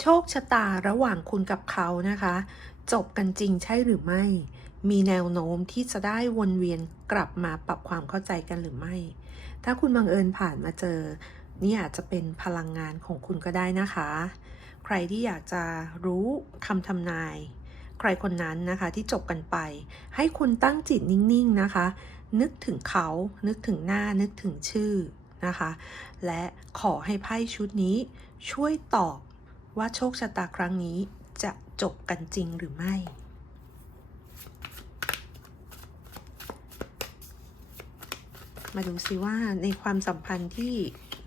โชคชะตาระหว่างคุณกับเขานะคะ จบกันจริงใช่หรือไม่ มีแนวโน้มที่จะได้วนเวียนกลับมาปรับความเข้าใจกันหรือไม่ ถ้าคุณบังเอิญผ่านมาเจอ นี่อาจจะเป็นพลังงานของคุณก็ได้นะคะ ใครที่อยากจะรู้คำทำนาย ใครคนนั้นนะคะที่จบกันไป ให้คุณตั้งจิตนิ่งๆนะคะ นึกถึงเขา นึกถึงหน้า นึกถึงชื่อนะคะ และขอให้ไพ่ชุดนี้ช่วยตอบ ว่าโชคชะตาครั้งนี้จะจบกันจริงหรือไม่ มาดูสิว่าในความสัมพันธ์ที่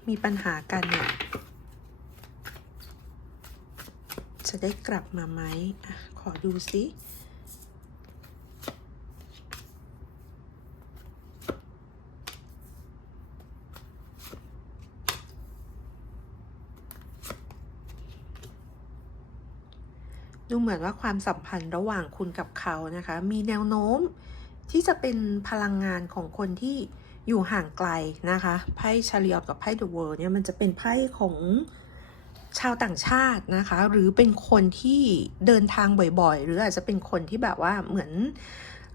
มีปัญหากันเนี่ยจะได้กลับมาไหมอขอดูสิ ดูเหมือนว่าความสัมพันธ์ระหว่างคุณกับเขานะคะ มีแนวโน้มที่จะเป็นพลังงานของคนที่อยู่ห่างไกลนะคะไพ่ชาริออตกับไพ่เดอะเวิร์เนี่ยมันจะเป็นไพ่ของชาวต่างชาตินะคะ หรือเป็นคนที่เดินทางบ่อยๆ หรืออาจจะเป็นคนที่แบบว่าเหมือน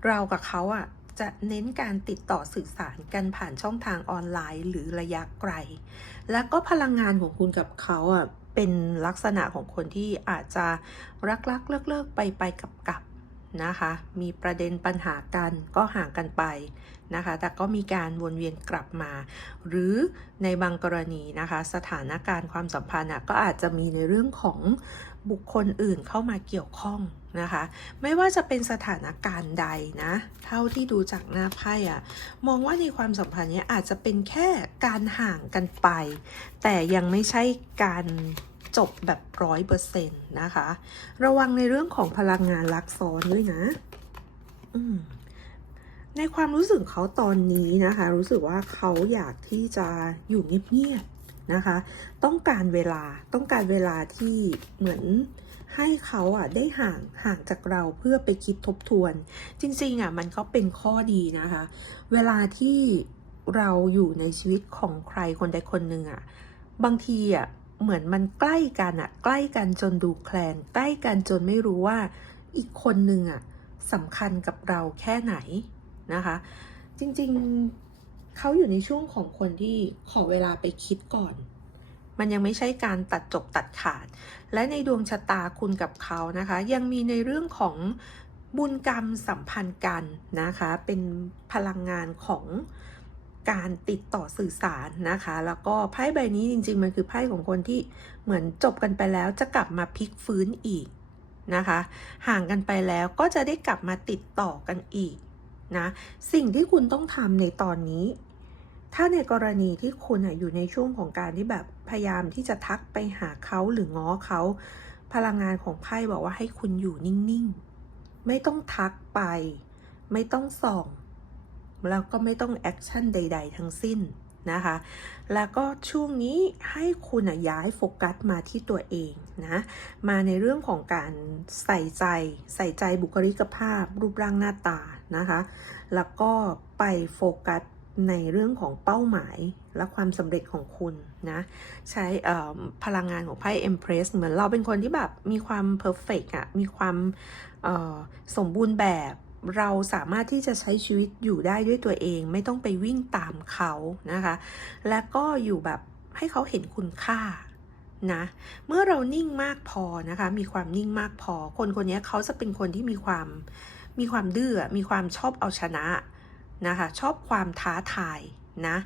เรากับเขาอะจะเน้นการติดต่อสื่อสารกันผ่านช่องทางออนไลน์หรือระยะไกล แล้วก็พลังงานของคุณกับเขาอะ เป็นลักษณะของคนที่อาจจะรักรักเลิกเลิกไปไปกับกับนะคะ มีประเด็นปัญหากันก็ห่างกันไปนะคะ แต่ก็มีการวนเวียนกลับมา หรือในบางกรณีนะคะ สถานการณ์ความสัมพันธ์ก็อาจจะมีในเรื่องของบุคคลอื่นเข้ามาเกี่ยวข้องนะคะ ไม่ว่าจะเป็นสถานการณ์ใดนะ เท่าที่ดูจากหน้าไพ่อะมองว่าในความสัมพันธ์นี้อาจจะเป็นแค่การห่างกันไป แต่ยังไม่ใช่การ จบแบบร้อยเปอร์เซ็นต์นะคะ ระวังในเรื่องของพลังงานลักซ้อนด้วยนะในความรู้สึกเขาตอนนี้นะคะ รู้สึกว่าเขาอยากที่จะอยู่เงียบๆนะคะ ต้องการเวลาต้องการเวลาที่เหมือนให้เขาอะได้ห่างห่างจากเราเพื่อไปคิดทบทวน จริงๆอะมันก็เป็นข้อดีนะคะ เวลาที่เราอยู่ในชีวิตของใครคนใดคนหนึ่งอะบางทีอะ เหมือนมันใกล้กันอะใกล้กันจนดูแคลนใกล้กันจนไม่รู้ว่าอีกคนหนึ่งอะสำคัญกับเราแค่ไหนนะคะ จริงๆเขาอยู่ในช่วงของคนที่ขอเวลาไปคิดก่อน มันยังไม่ใช่การตัดจบตัดขาด และในดวงชะตาคุณกับเขานะคะ ยังมีในเรื่องของบุญกรรมสัมพันธ์กันนะคะ เป็นพลังงานของ การติดต่อสื่อสารนะคะ แล้วก็ไพ่ใบนี้จริง ๆ มันคือไพ่ของคนที่เหมือนจบกันไปแล้วจะกลับมาพลิกฟื้นอีกนะคะ ห่างกันไปแล้วก็จะได้กลับมาติดต่อกันอีกนะ สิ่งที่คุณต้องทำในตอนนี้ ถ้าในกรณีที่คุณอะอยู่ในช่วงของการที่แบบพยายามที่จะทักไปหาเขาหรือง้อเขา พลังงานของไพ่บอกว่าให้คุณอยู่นิ่ง ๆ ไม่ต้องทักไป ไม่ต้องส่อง แล้วก็ไม่ต้องแอคชั่นใด ๆ ทั้งสิ้นนะคะ แล้วก็ช่วงนี้ให้คุณย้ายโฟกัสมาที่ตัวเองนะ มาในเรื่องของการใส่ใจ ใส่ใจบุคลิกภาพ รูปร่างหน้าตานะคะ แล้วก็ไปโฟกัสในเรื่องของเป้าหมายและความสำเร็จของคุณนะ ใช้พลังงานของไพ่ Empress เหมือนเราเป็นคนที่แบบมีความ perfect อะมีความสมบูรณ์แบบ เราสามารถที่จะใช้ชีวิตอยู่ได้ด้วยตัวเอง ไม่ต้องไปวิ่งตามเขานะคะ และก็อยู่แบบให้เขาเห็นคุณค่านะเมื่อเรานิ่งมากพอนะคะ มีความนิ่งมากพอ คนคนนี้เขาจะเป็นคนที่มีความมีความดื้อมีความชอบเอาชนะนะคะ ชอบความท้าทายนะ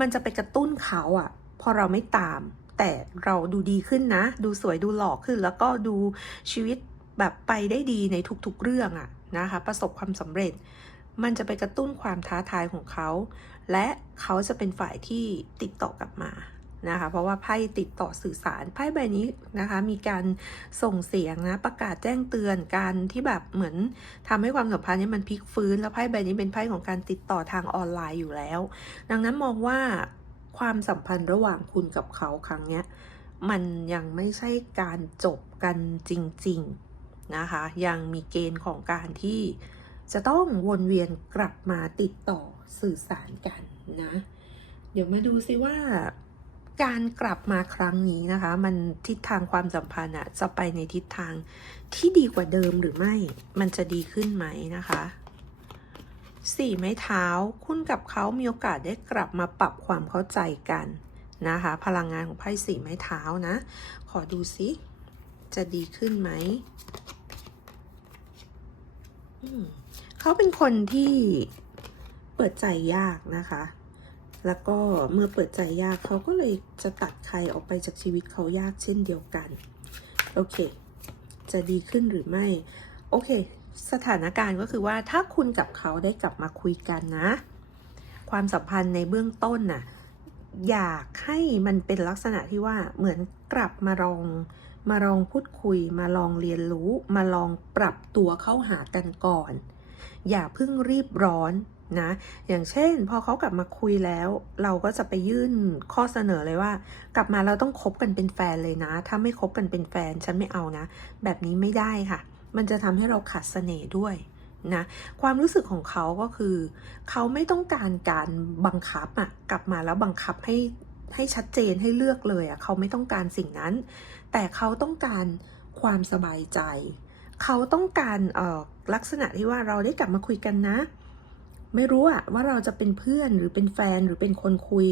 มันจะไปกระตุ้นเขาอะพอเราไม่ตาม แต่เราดูดีขึ้นนะ ดูสวยดูหล่อขึ้น แล้วก็ดูชีวิตแบบไปได้ดีในทุกๆเรื่องอะนะคะ ประสบความสำเร็จ มันจะไปกระตุ้นความท้าทายของเขา และเขาจะเป็นฝ่ายที่ติดต่อกลับมานะคะ เพราะว่าไพ่ติดต่อสื่อสารไพ่ใบนี้นะคะ มีการส่งเสียงนะประกาศแจ้งเตือนการที่แบบเหมือนทำให้ความสัมพันธ์นี้มันพลิกฟื้น แล้วไพ่ใบนี้เป็นไพ่ของการติดต่อทางออนไลน์อยู่แล้ว ดังนั้นมองว่าความสัมพันธ์ระหว่างคุณกับเขาครั้งเนี้ยมันยังไม่ใช่การจบกันจริง ๆ นะคะ ยังมีเกณฑ์ของการที่จะต้องวนเวียนกลับมาติดต่อสื่อสารกันนะ เดี๋ยวมาดูซิว่าการกลับมาครั้งนี้นะคะ มันทิศทางความสัมพันธ์อะจะไปในทิศทางที่ดีกว่าเดิมหรือไม่ มันจะดีขึ้นไหมนะคะสี่ไม้เท้าคุณกับเขามีโอกาสได้กลับมาปรับความเข้าใจกันนะคะ พลังงานของไพ่สี่ไม้เท้านะ ขอดูซิจะดีขึ้นไหมอืม เขาเป็นคนที่เปิดใจยากนะคะ แล้วก็เมื่อเปิดใจยากเขาก็เลยจะตัดใครออกไปจากชีวิตเขายากเช่นเดียวกัน โอเค จะดีขึ้นหรือไม่ โอเค สถานการณ์ก็คือว่าถ้าคุณกับเขาได้กลับมาคุยกันนะ ความสัมพันธ์ในเบื้องต้นน่ะอยากให้มันเป็นลักษณะที่ว่าเหมือนกลับมาลอง มาลองพูดคุย มาลองเรียนรู้ มาลองปรับตัวเข้าหากันก่อน อย่าเพิ่งรีบร้อนนะ อย่างเช่น พอเขากลับมาคุยแล้ว เราก็จะไปยื่นข้อเสนอเลยว่า กลับมาเราต้องคบกันเป็นแฟนเลยนะ ถ้าไม่คบกันเป็นแฟนฉันไม่เอานะ แบบนี้ไม่ได้ค่ะ มันจะทำให้เราขาดเสน่ห์ด้วยนะความรู้สึกของเขาก็คือ เขาไม่ต้องการการบังคับอะกลับมาแล้วบังคับให้ให้ชัดเจนให้เลือกเลยอะเขาไม่ต้องการสิ่งนั้น แต่เขาต้องการความสบายใจ เขาต้องการออลักษณะที่ว่าเราได้กลับมาคุยกันนะ ไม่รู้อะว่าเราจะเป็นเพื่อนหรือเป็นแฟนหรือเป็นคนคุย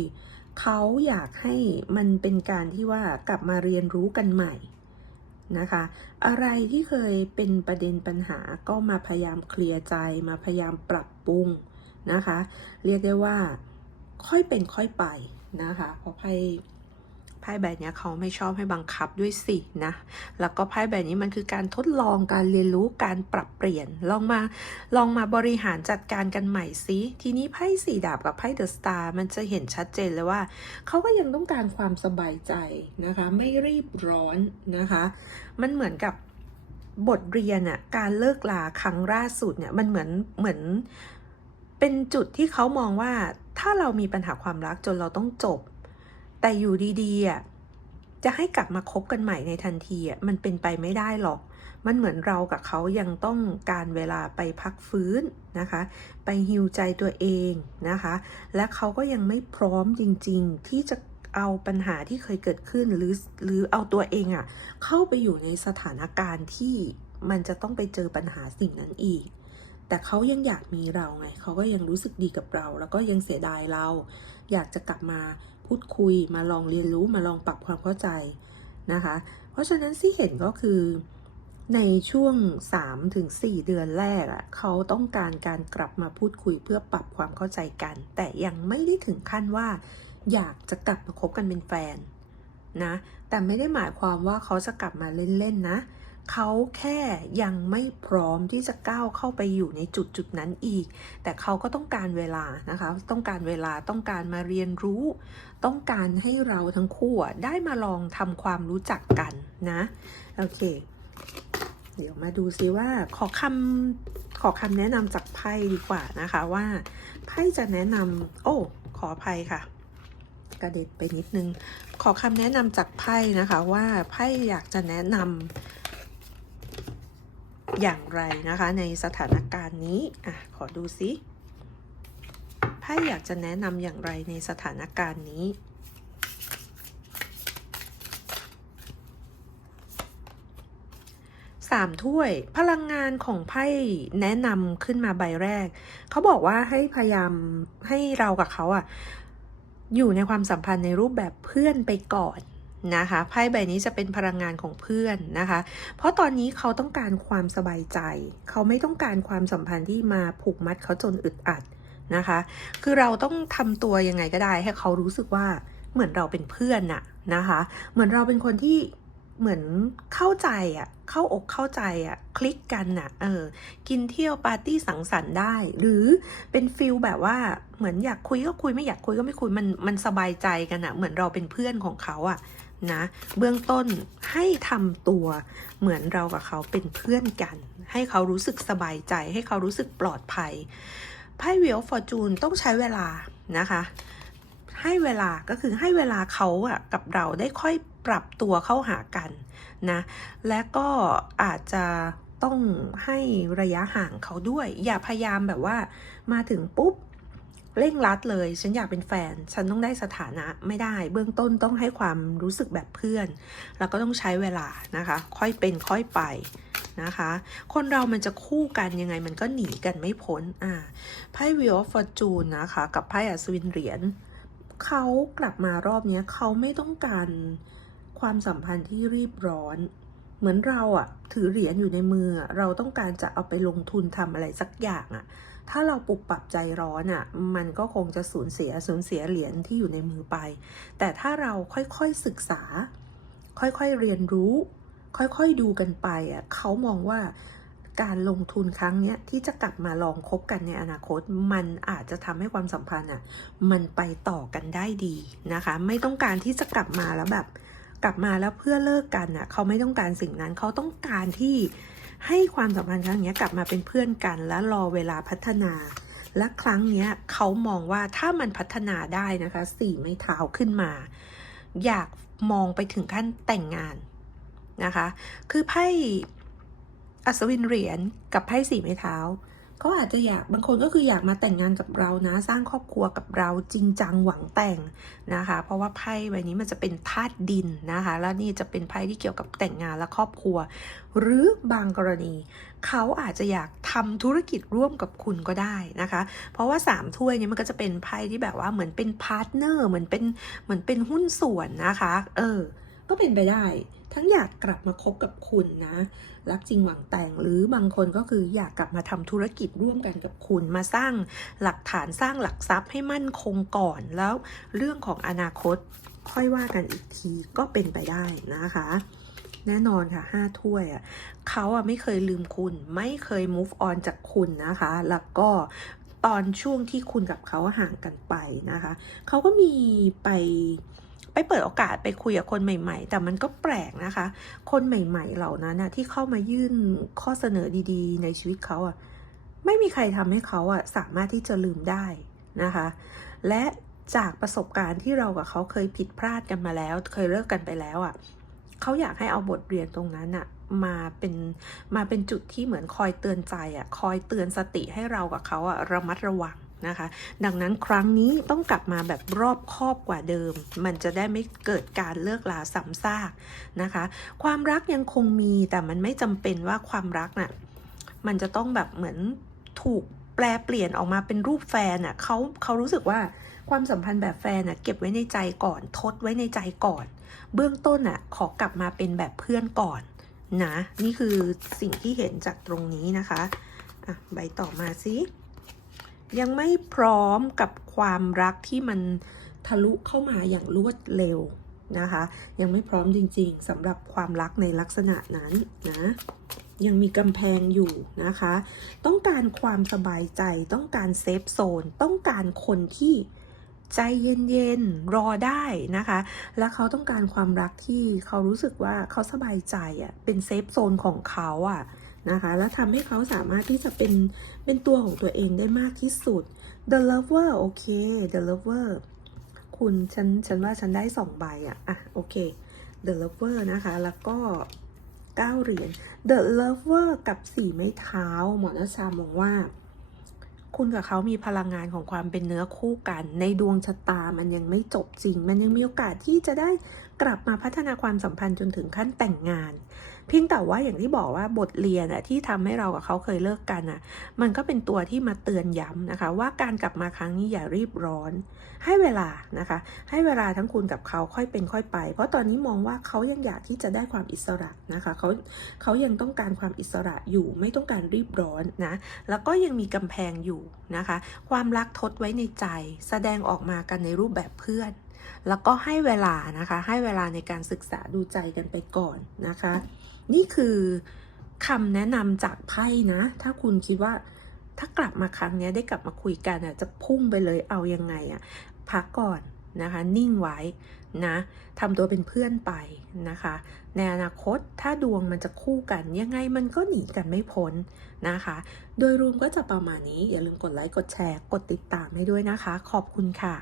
เขาอยากให้มันเป็นการที่ว่ากลับมาเรียนรู้กันใหม่นะคะ อะไรที่เคยเป็นประเด็นปัญหาก็มาพยายามเคลียร์ใจ มาพยายามปรับปรุงนะคะ เรียกได้ว่าค่อยเป็นค่อยไปนะคะเพราะ ไพ่ใบนี้เขาไม่ชอบให้บังคับด้วยสินะ แล้วก็ไพ่ใบนี้มันคือการทดลองการเรียนรู้การปรับเปลี่ยน ลองมาลองมาบริหารจัดการกันใหม่สิทีนี้ไพ่สี่ดาบกับไพ่เดอะสตาร์มันจะเห็นชัดเจนเลยว่า เขาก็ยังต้องการความสบายใจนะคะ ไม่รีบร้อนนะคะ มันเหมือนกับบทเรียนอะการเลิกลาครั้งล่าสุดเนี่ยมันเหมือนเหมือนเป็นจุดที่เขามองว่าถ้าเรามีปัญหาความรักจนเราต้องจบ แต่อยู่ดีๆจะให้กลับมาคบกันใหม่ในทันทีมันเป็นไปไม่ได้หรอก มันเหมือนเรากับเขายังต้องการเวลาไปพักฟื้นนะคะ ไปฮิวใจตัวเองนะคะ และเขาก็ยังไม่พร้อมจริงๆ ที่จะเอาปัญหาที่เคยเกิดขึ้นหรือหรือเอาตัวเองอะ่ะเข้าไปอยู่ในสถานการณ์ที่มันจะต้องไปเจอปัญหาสิ่งนั้นอีก แต่เขายังอยากมีเราไง เขาก็ยังรู้สึกดีกับเรา แล้วก็ยังเสียดายเรา อยากจะกลับมา พูดคุยมาลองเรียนรู้มาลองปรับความเข้าใจนะคะ เพราะฉะนั้นที่เห็นก็คือในช่วง 3-4 เดือนแรกอะ่ะเขาต้องการการกลับมาพูดคุยเพื่อปรับความเข้าใจกัน แต่ยังไม่ได้ถึงขั้นว่า อยากจะกลับมาคบกันเป็นแฟนนะ แต่ไม่ได้หมายความว่าเขาจะกลับมาเล่นๆนะ เขาแค่ยังไม่พร้อมที่จะก้าวเข้าไปอยู่ในจุดจุดนั้นอีก แต่เขาก็ต้องการเวลานะคะ ต้องการเวลาต้องการมาเรียนรู้ ต้องการให้เราทั้งคู่อะได้มาลองทำความรู้จักกันนะ โอเค เดี๋ยวมาดูซิว่าขอคำขอคำแนะนำจากไพ่ดีกว่านะคะว่าไพ่จะแนะนำโอ้ขออภัยค่ะกระเด็ดไปนิดนึง ขอคำแนะนำจากไพ่นะคะว่าไพ่อยากจะแนะนำ อย่างไรนะคะ ในสถานการณ์นี้อะขอดูซิไพ่อยากจะแนะนำอย่างไรในสถานการณ์นี้สามถ้วยพลังงานของไพ่แนะนำขึ้นมาใบแรก เขาบอกว่าให้พยายามให้เรากับเขาอะอยู่ในความสัมพันธ์ในรูปแบบเพื่อนไปก่อน นะคะไพ่ใบนี้จะเป็นพลังงานของเพื่อนนะคะ เพราะตอนนี้เขาต้องการความสบายใจ เขาไม่ต้องการความสัมพันธ์ที่มาผูกมัดเขาจนอึดอัดนะคะ คือเราต้องทำตัวยังไงก็ได้ ให้เขารู้สึกว่าเหมือนเราเป็นเพื่อนน่ะนะคะ เหมือนเราเป็นคนที่เหมือนเข้าใจอะ เข้าอกเข้าใจอะ คลิกกันน่ะ เออ กินเที่ยวปาร์ตี้สังสรรค์ได้ หรือเป็นฟิลแบบว่าเหมือนอยากคุยก็คุยไม่อยากคุยก็ไม่คุยมันมันสบายใจกันอะ เหมือนเราเป็นเพื่อนของเขาอะ นะ เบื้องต้นให้ทำตัวเหมือนเรากับเขาเป็นเพื่อนกัน ให้เขารู้สึกสบายใจ ให้เขารู้สึกปลอดภัยไพ่เวลฟอร์จูนต้องใช้เวลานะคะ ให้เวลาก็คือให้เวลาเขาอะกับเราได้ค่อยปรับตัวเข้าหากันนะ และก็อาจจะต้องให้ระยะห่างเขาด้วย อย่าพยายามแบบว่ามาถึงปุ๊บ เร่งรัดเลย ฉันอยากเป็นแฟน ฉันต้องได้สถานะไม่ได้ เบื้องต้นต้องให้ความรู้สึกแบบเพื่อน แล้วก็ต้องใช้เวลานะคะ ค่อยเป็นค่อยไปนะคะ คนเรามันจะคู่กันยังไงมันก็หนีกันไม่พ้น อ่า ไพ่ Wheel of Fortune นะคะ กับไพ่อัศวินเหรียญเขากลับมารอบนี้เขาไม่ต้องการความสัมพันธ์ที่รีบร้อน เหมือนเราอะถือเหรียญอยู่ในมือ เราต้องการจะเอาไปลงทุนทำอะไรสักอย่างอะ ถ้าเราปรับปรับใจร้อนอะมันก็คงจะสูญเสียสูญเสียเหรียญที่อยู่ในมือไป แต่ถ้าเราค่อยๆศึกษา ค่อยๆเรียนรู้ ค่อยๆดูกันไปอะเขามองว่าการลงทุนครั้งเนี้ยที่จะกลับมาลองคบกันในอนาคต มันอาจจะทำให้ความสัมพันธ์อะมันไปต่อกันได้ดีนะคะ ไม่ต้องการที่จะกลับมาแล้วแบบ กลับมาแล้วเพื่อเลิกกันน่ะเขาไม่ต้องการสิ่งนั้นเขาต้องการที่ ให้ความสัมพันธ์ครั้งนี้กลับมาเป็นเพื่อนกัน และรอเวลาพัฒนา และครั้งนี้เขามองว่าถ้ามันพัฒนาได้นะคะสี่ไม้เท้าขึ้นมา อยากมองไปถึงขั้นแต่งงานนะคะ คือไพ่อัศวินเหรียญกับไพ่สี่ไม้เท้า เขาอาจจะอยากบางคนก็คืออยากมาแต่งงานกับเรานะ สร้างครอบครัวกับเราจริงจังหวังแต่งนะคะ เพราะว่าไพ่ใบนี้มันจะเป็นธาตุดินนะคะ แล้วนี่จะเป็นไพ่ที่เกี่ยวกับแต่งงานและครอบครัว หรือบางกรณี เขาอาจจะอยากทำธุรกิจร่วมกับคุณก็ได้นะคะ เพราะว่าสามถ้วยนี้มันก็จะเป็นไพ่ที่แบบว่าเหมือนเป็นพาร์ทเนอร์เหมือนเป็นเหมือนเป็นหุ้นส่วนนะคะ เออ ก็เป็นไปได้ ทั้งอยากกลับมาคบกับคุณนะ รักจริงหวังแต่งหรือบางคนก็คืออยากกลับมาทำธุรกิจร่วมกันกับคุณ มาสร้างหลักฐานสร้างหลักทรัพย์ให้มั่นคงก่อนแล้ว เรื่องของอนาคตค่อยว่ากันอีกทีก็เป็นไปได้นะคะแน่นอนค่ะห้าถ้วยอะเขาอะไม่เคยลืมคุณ ไม่เคย move on จากคุณนะคะ แล้วก็ตอนช่วงที่คุณกับเขาห่างกันไปนะคะ เขาก็มีไป ไปเปิดโอกาสไปคุยกับคนใหม่ ๆ แต่มันก็แปลกนะคะ คนใหม่ ๆ เหล่านั้นนะที่เข้ามายื่นข้อเสนอดีๆ ในชีวิตเขาอะไม่มีใครทำให้เขาอะสามารถที่จะลืมได้นะคะ และจากประสบการณ์ที่เรากับเขาเคยผิดพลาดกันมาแล้ว เคยเลิกกันไปแล้วอะเขาอยากให้เอาบทเรียนตรงนั้นอะมาเป็นมาเป็นจุดที่เหมือนคอยเตือนใจอะคอยเตือนสติให้เรากับเขาอะระมัดระวัง นะคะ ดังนั้นครั้งนี้ต้องกลับมาแบบรอบคอบกว่าเดิม มันจะได้ไม่เกิดการเลิกลาซ้ำซากนะคะ ความรักยังคงมีแต่มันไม่จำเป็นว่าความรักน่ะมันจะต้องแบบเหมือนถูกแปลเปลี่ยนออกมาเป็นรูปแฟนอะเขาเขารู้สึกว่าความสัมพันธ์แบบแฟนอะเก็บไว้ในใจก่อน ทดไว้ในใจก่อน เบื้องต้นอะขอกลับมาเป็นแบบเพื่อนก่อนนะ นี่คือสิ่งที่เห็นจากตรงนี้นะคะอะใบต่อมาสิ ยังไม่พร้อมกับความรักที่มันทะลุเข้ามาอย่างรวดเร็วนะคะ ยังไม่พร้อมจริงๆสำหรับความรักในลักษณะนั้นนะยังมีกำแพงอยู่นะคะ ต้องการความสบายใจ ต้องการเซฟโซน ต้องการคนที่ใจเย็นๆ รอได้นะคะ และเขาต้องการความรักที่เขารู้สึกว่าเขาสบายใจอะ่ะ เป็นเซฟโซนของเขาอะ่ะ นะคะ แล้วทำให้เขาสามารถที่จะเป็นเป็นตัวของตัวเองได้มากที่สุด The Lover โอเค The Lover คุณฉันฉันว่าฉันได้สองใบอะอะโอเค The Lover นะคะ แล้วก็9เหรียญ The Lover กับสี่ไม้เท้า หมอนาชามองว่า คุณกับเขามีพลังงานของความเป็นเนื้อคู่กัน ในดวงชะตามันยังไม่จบจริง มันยังมีโอกาสที่จะได้ กลับมาพัฒนาความสัมพันธ์จนถึงขั้นแต่งงาน เพียงแต่ว่าอย่างที่บอกว่าบทเรียนอะที่ทำให้เรากับเขาเคยเลิกกันอะมันก็เป็นตัวที่มาเตือนย้ำนะคะ ว่าการกลับมาครั้งนี้อย่ารีบร้อน ให้เวลานะคะ ให้เวลาทั้งคุณกับเขาค่อยเป็นค่อยไป เพราะตอนนี้มองว่าเขายังอยากที่จะได้ความอิสระนะคะเขาเขายังต้องการความอิสระอยู่ไม่ต้องการรีบร้อนนะแล้วก็ยังมีกำแพงอยู่นะคะ ความรักทดไว้ในใจ แสดงออกมากันในรูปแบบเพื่อน แล้วก็ให้เวลานะคะ ให้เวลาในการศึกษาดูใจกันไปก่อนนะคะ นี่คือคำแนะนำจากไพ่นะ ถ้าคุณคิดว่าถ้ากลับมาครั้งนี้ได้กลับมาคุยกันอะจะพุ่งไปเลยเอายังไงอะพักก่อนนะคะ นิ่งไว้นะทำตัวเป็นเพื่อนไปนะคะ ในอนาคตถ้าดวงมันจะคู่กัน ยังไงมันก็หนีกันไม่พ้นนะคะ โดยรวมก็จะประมาณนี้อย่าลืมกดไลค์กดแชร์ กดติดตามให้ด้วยนะคะ ขอบคุณค่ะ